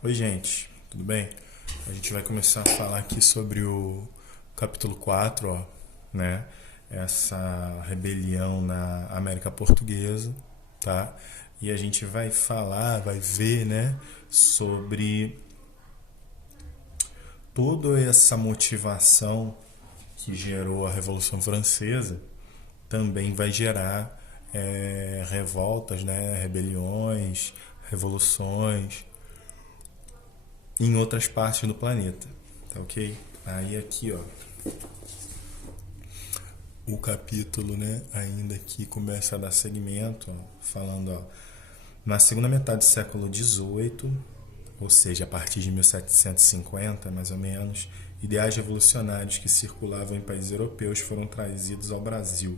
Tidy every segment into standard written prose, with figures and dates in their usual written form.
Oi, gente, tudo bem? A gente vai começar a falar aqui sobre o capítulo 4, ó, né? Essa rebelião na América Portuguesa, tá? E a gente vai falar, vai ver, né, sobre toda essa motivação que gerou a Revolução Francesa, também vai gerar revoltas, né, rebeliões, revoluções em outras partes do planeta, tá ok? Aí aqui, ó, o capítulo, né, ainda aqui começa a dar segmento, ó, falando, ó, na segunda metade do século XVIII, ou seja, a partir de 1750, mais ou menos, ideais revolucionários que circulavam em países europeus foram trazidos ao Brasil.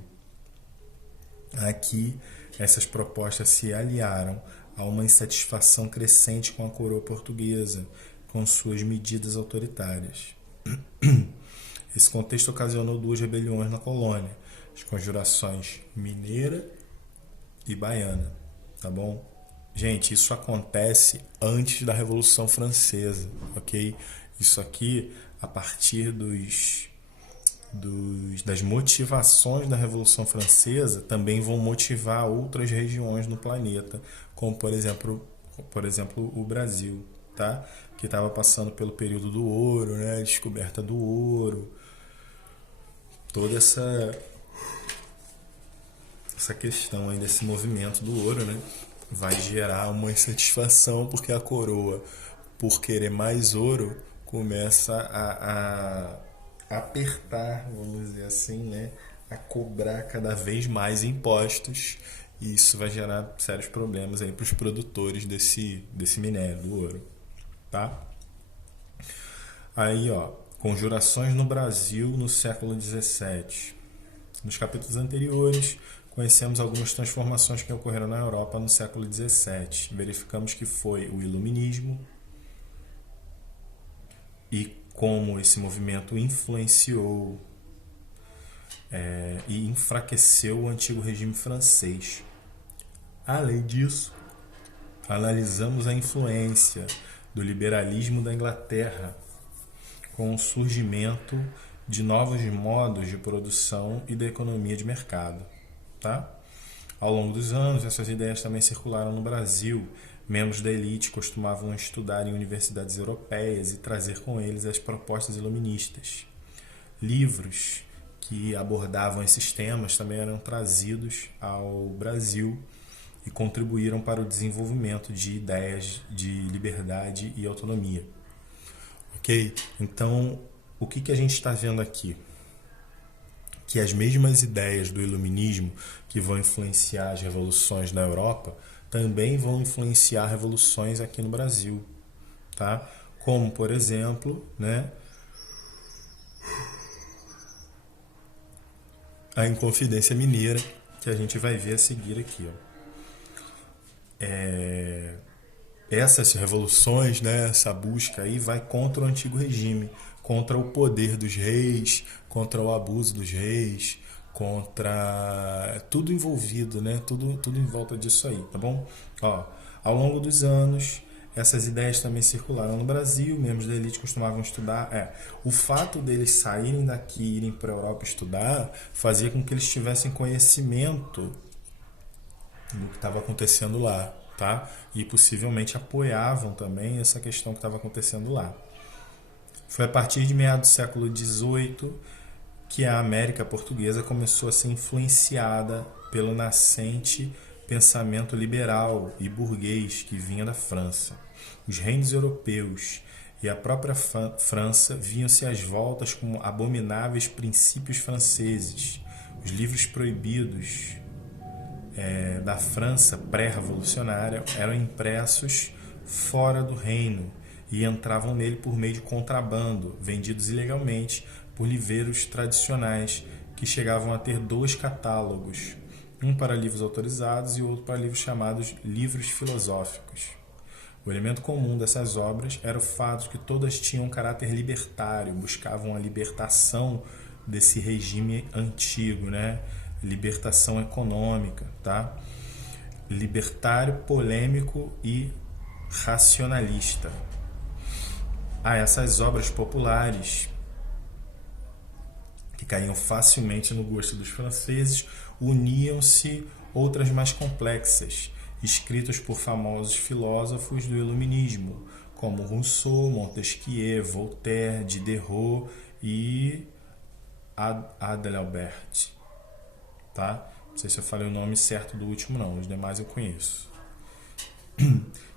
Aqui, essas propostas se aliaram a uma insatisfação crescente com a coroa portuguesa, com suas medidas autoritárias. Esse contexto ocasionou duas rebeliões na colônia, as conjurações mineira e baiana, tá bom? Gente, isso acontece antes da Revolução Francesa, ok? Isso aqui, a partir das motivações da Revolução Francesa, também vão motivar outras regiões no planeta, como por exemplo o Brasil, tá? Que estava passando pelo período do ouro, né? A descoberta do ouro, toda essa questão aí desse movimento do ouro, né? Vai gerar uma insatisfação porque a coroa, por querer mais ouro, começa a apertar, vamos dizer assim, né? A cobrar cada vez mais impostos e isso vai gerar sérios problemas aí para os produtores desse minério do ouro, tá? Aí, ó, conjurações no Brasil no século XVII. Nos capítulos anteriores, conhecemos algumas transformações que ocorreram na Europa no século XVII. Verificamos que foi o Iluminismo e como esse movimento influenciou e enfraqueceu o antigo regime francês. Além disso, analisamos a influência do liberalismo da Inglaterra com o surgimento de novos modos de produção e da economia de mercado. Tá? Ao longo dos anos, essas ideias também circularam no Brasil. Membros da elite costumavam estudar em universidades europeias e trazer com eles as propostas iluministas. Livros que abordavam esses temas também eram trazidos ao Brasil e contribuíram para o desenvolvimento de ideias de liberdade e autonomia. Ok? Então, o que a gente está vendo aqui? Que as mesmas ideias do iluminismo que vão influenciar as revoluções na Europa também vão influenciar revoluções aqui no Brasil, tá? Como, por exemplo, né, a Inconfidência Mineira, que a gente vai ver a seguir aqui, ó. Essas revoluções, né, essa busca aí vai contra o antigo regime, contra o poder dos reis, contra o abuso dos reis, contra tudo envolvido, né, tudo em volta disso aí, tá bom? Ó, ao longo dos anos, essas ideias também circularam no Brasil, membros da elite costumavam estudar. O fato deles saírem daqui e irem para a Europa estudar fazia com que eles tivessem conhecimento do que estava acontecendo lá, tá? E possivelmente apoiavam também essa questão que estava acontecendo lá. Foi a partir de meados do século XVIII que a América Portuguesa começou a ser influenciada pelo nascente pensamento liberal e burguês que vinha da França. Os reinos europeus e a própria França viam-se às voltas com abomináveis princípios franceses. Os livros proibidos da França pré-revolucionária eram impressos fora do reino e entravam nele por meio de contrabando, vendidos ilegalmente por livreiros tradicionais que chegavam a ter dois catálogos, um para livros autorizados e outro para livros chamados livros filosóficos. O elemento comum dessas obras era o fato de que todas tinham um caráter libertário, buscavam a libertação desse regime antigo, né? Libertação econômica, tá? Libertário, polêmico e racionalista. Essas obras populares, que caíam facilmente no gosto dos franceses, uniam-se outras mais complexas, escritas por famosos filósofos do Iluminismo, como Rousseau, Montesquieu, Voltaire, Diderot e Adalbert. Tá? Não sei se eu falei o nome certo do último não, os demais eu conheço.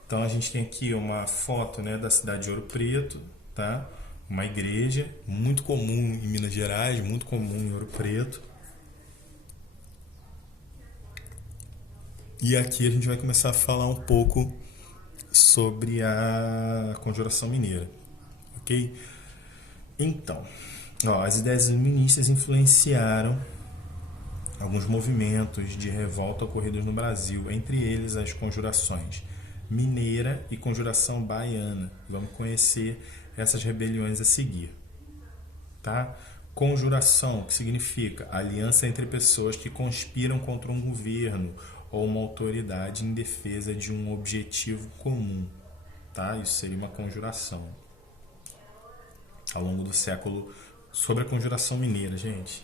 Então a gente tem aqui uma foto, né, da cidade de Ouro Preto, tá? Uma igreja muito comum em Minas Gerais, muito comum em Ouro Preto. E aqui a gente vai começar a falar um pouco sobre a Conjuração Mineira, ok? Então, as ideias iluministas influenciaram alguns movimentos de revolta ocorridos no Brasil, entre eles as conjurações mineira e conjuração baiana. Vamos conhecer essas rebeliões a seguir, tá? Conjuração, que significa aliança entre pessoas que conspiram contra um governo ou uma autoridade em defesa de um objetivo comum, tá? Isso seria uma conjuração. Ao longo do século, sobre a conjuração mineira, gente,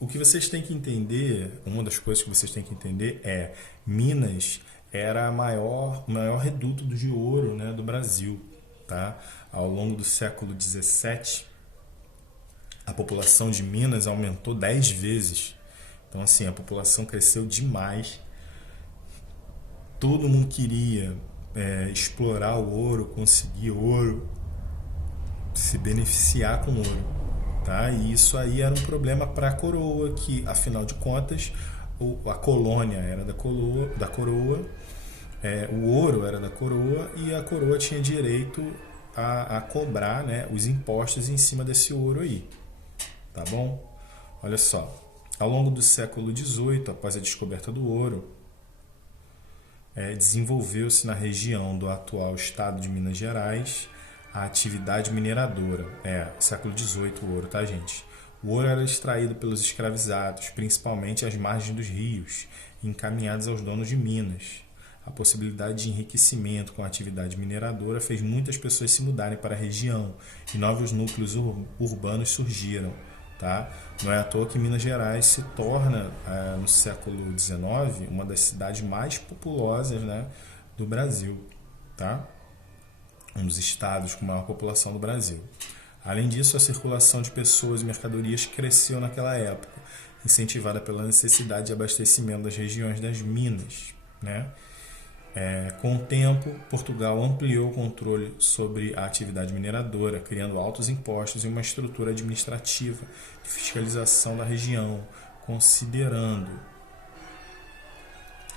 o que vocês têm que entender, uma das coisas que vocês têm que entender é Minas era o maior reduto de ouro, né, do Brasil. Tá? Ao longo do século XVII, a população de Minas aumentou 10 vezes. Então, assim, a população cresceu demais. Todo mundo queria explorar o ouro, conseguir ouro, se beneficiar com ouro. Tá? E isso aí era um problema para a coroa, que, afinal de contas, a colônia era da coroa, o ouro era da coroa e a coroa tinha direito a cobrar, né, os impostos em cima desse ouro aí. Tá bom? Olha só. Ao longo do século XVIII, após a descoberta do ouro, desenvolveu-se na região do atual estado de Minas Gerais a atividade mineradora. Século XVIII o ouro, tá, gente? O ouro era extraído pelos escravizados, principalmente às margens dos rios, encaminhados aos donos de minas. A possibilidade de enriquecimento com a atividade mineradora fez muitas pessoas se mudarem para a região e novos núcleos urbanos surgiram. Tá? Não é à toa que Minas Gerais se torna, no século XIX, uma das cidades mais populosas, né, do Brasil. Tá? Um dos estados com maior população do Brasil. Além disso, a circulação de pessoas e mercadorias cresceu naquela época, incentivada pela necessidade de abastecimento das regiões das minas. Né? Com o tempo, Portugal ampliou o controle sobre a atividade mineradora, criando altos impostos e uma estrutura administrativa de fiscalização da região, considerando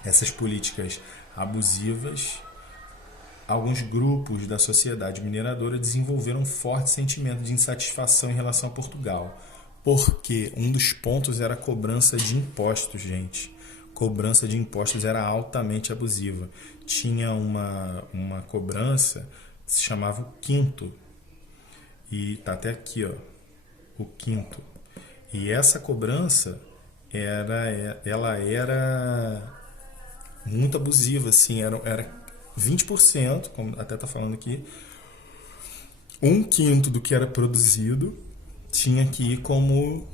essas políticas abusivas. Alguns grupos da sociedade mineradora desenvolveram um forte sentimento de insatisfação em relação a Portugal, porque um dos pontos era a cobrança de impostos, gente. Cobrança de impostos era altamente abusiva. Tinha uma cobrança que se chamava o quinto, e tá até aqui, ó, o quinto. E essa cobrança ela era muito abusiva, assim, era 20%, como até está falando aqui, 1/5 do que era produzido tinha que ir como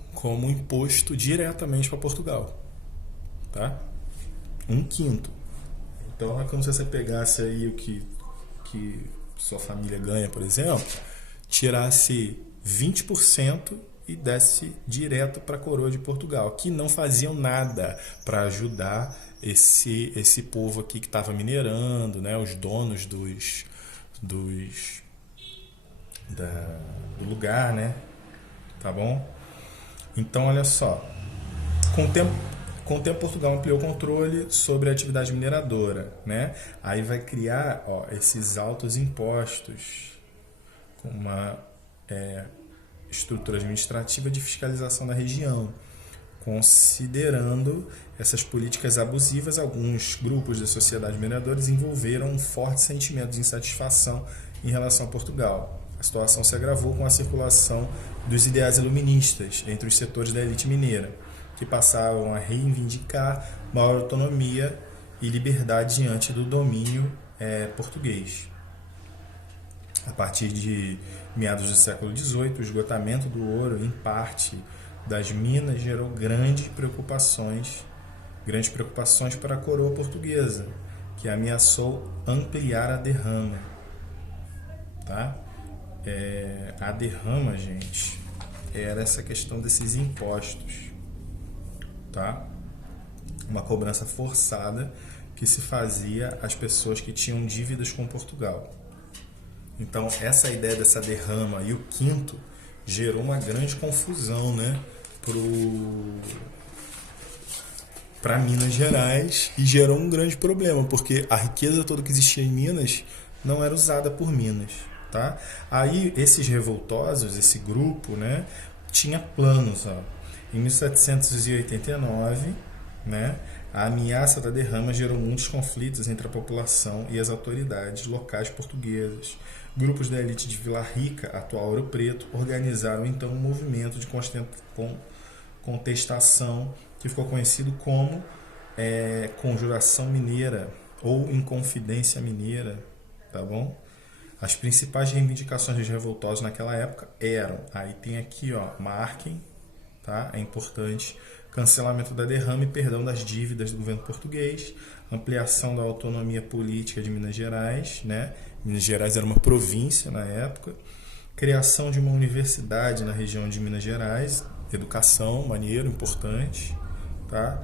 imposto diretamente para Portugal. Tá? 1/5. Então é como se você pegasse aí o que sua família ganha, por exemplo, tirasse 20% e desse direto para a coroa de Portugal, que não faziam nada para ajudar esse povo aqui que estava minerando, né, os donos do lugar, né? Tá bom? Então, olha só. Com o tempo Portugal ampliou o controle sobre a atividade mineradora, né? Aí vai criar, esses altos impostos com uma estrutura administrativa de fiscalização da região. Considerando essas políticas abusivas, alguns grupos da sociedade mineradora desenvolveram um forte sentimento de insatisfação em relação a Portugal. A situação se agravou com a circulação dos ideais iluministas entre os setores da elite mineira, que passavam a reivindicar maior autonomia e liberdade diante do domínio português. A partir de meados do século XVIII, o esgotamento do ouro, em parte das minas, gerou grandes preocupações para a coroa portuguesa, que ameaçou ampliar a derrama. Tá? A derrama, gente, era essa questão desses impostos. Tá? Uma cobrança forçada que se fazia às pessoas que tinham dívidas com Portugal. Então, essa ideia dessa derrama e o quinto gerou uma grande confusão, né, para Minas Gerais, e gerou um grande problema, porque a riqueza toda que existia em Minas não era usada por Minas. Tá? Aí, esses revoltosos, esse grupo, né, tinha planos. Ó. Em 1789, né, a ameaça da derrama gerou muitos conflitos entre a população e as autoridades locais portuguesas. Grupos da elite de Vila Rica, atual Ouro Preto, organizaram então um movimento de contestação que ficou conhecido como Conjuração Mineira ou Inconfidência Mineira. Tá bom? As principais reivindicações dos revoltosos naquela época eram, aí tem aqui, ó, marquem, tá? É importante. Cancelamento da derrama e perdão das dívidas do governo português, ampliação da autonomia política de Minas Gerais, né? Minas Gerais era uma província na época, criação de uma universidade na região de Minas Gerais, educação, maneiro, importante, tá?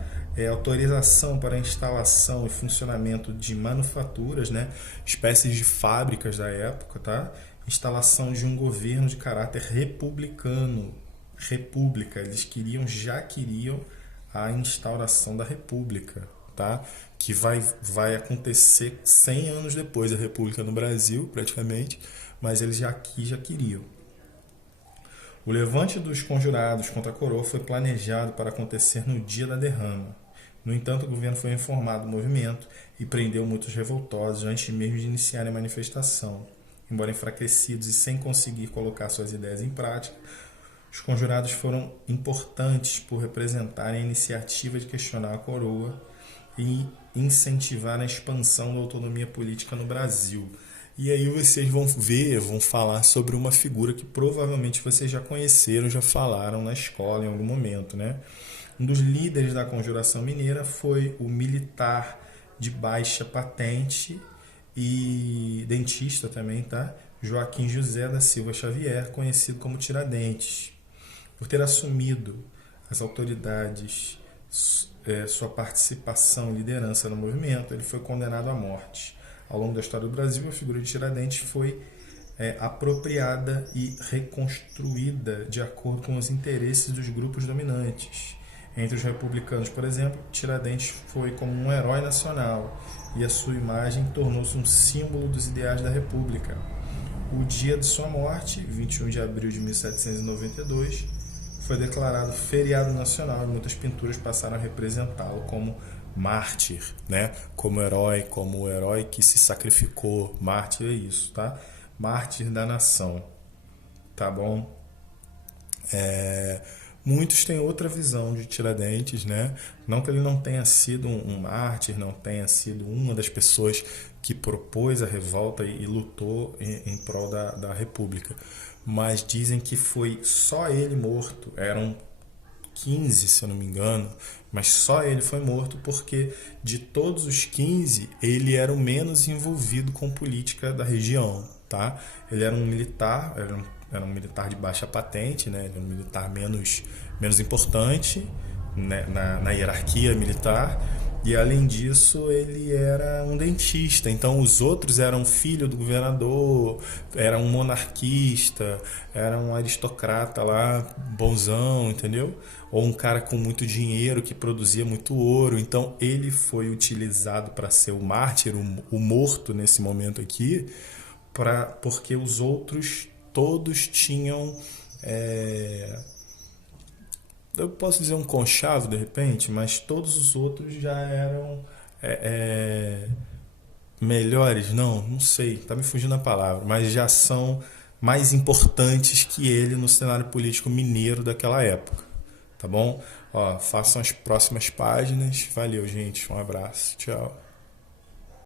Autorização para a instalação e funcionamento de manufaturas, né? Espécies de fábricas da época, tá? Instalação de um governo de caráter republicano, república, eles já queriam a instauração da república, tá? Que vai acontecer 100 anos depois da república no Brasil, praticamente, mas eles já queriam. O levante dos conjurados contra a coroa foi planejado para acontecer no dia da derrama. No entanto, o governo foi informado do movimento e prendeu muitos revoltosos antes mesmo de iniciarem a manifestação. Embora enfraquecidos e sem conseguir colocar suas ideias em prática, os conjurados foram importantes por representarem a iniciativa de questionar a coroa e incentivar a expansão da autonomia política no Brasil. E aí vocês vão falar sobre uma figura que provavelmente vocês já conheceram, já falaram na escola em algum momento, né? Um dos líderes da Conjuração Mineira foi o militar de baixa patente e dentista também, tá? Joaquim José da Silva Xavier, conhecido como Tiradentes. Por ter assumido as autoridades, sua participação e liderança no movimento, ele foi condenado à morte. Ao longo da história do Brasil, a figura de Tiradentes foi apropriada e reconstruída de acordo com os interesses dos grupos dominantes. Entre os republicanos, por exemplo, Tiradentes foi como um herói nacional e a sua imagem tornou-se um símbolo dos ideais da República. O dia de sua morte, 21 de abril de 1792, foi declarado feriado nacional e muitas pinturas passaram a representá-lo como mártir, né? Como o herói que se sacrificou. Mártir é isso, tá? Mártir da nação, tá bom? Muitos têm outra visão de Tiradentes, né? Não que ele não tenha sido um mártir, não tenha sido uma das pessoas que propôs a revolta e lutou em prol da República, mas dizem que foi só ele morto. Eram 15, se eu não me engano, mas só ele foi morto porque de todos os 15, ele era o menos envolvido com política da região, tá? Ele era um militar, era um militar de baixa patente, né? Ele era um militar menos importante, né? na hierarquia militar, e além disso ele era um dentista. Então os outros eram filho do governador, era um monarquista, era um aristocrata lá, bonzão, entendeu? Ou um cara com muito dinheiro que produzia muito ouro. Então ele foi utilizado para ser o mártir, o morto nesse momento aqui, porque os outros todos tinham, eu posso dizer um conchavo de repente, mas todos os outros já eram melhores, não sei, tá me fugindo a palavra, mas já são mais importantes que ele no cenário político mineiro daquela época, tá bom? Ó, façam as próximas páginas, valeu gente, um abraço, tchau.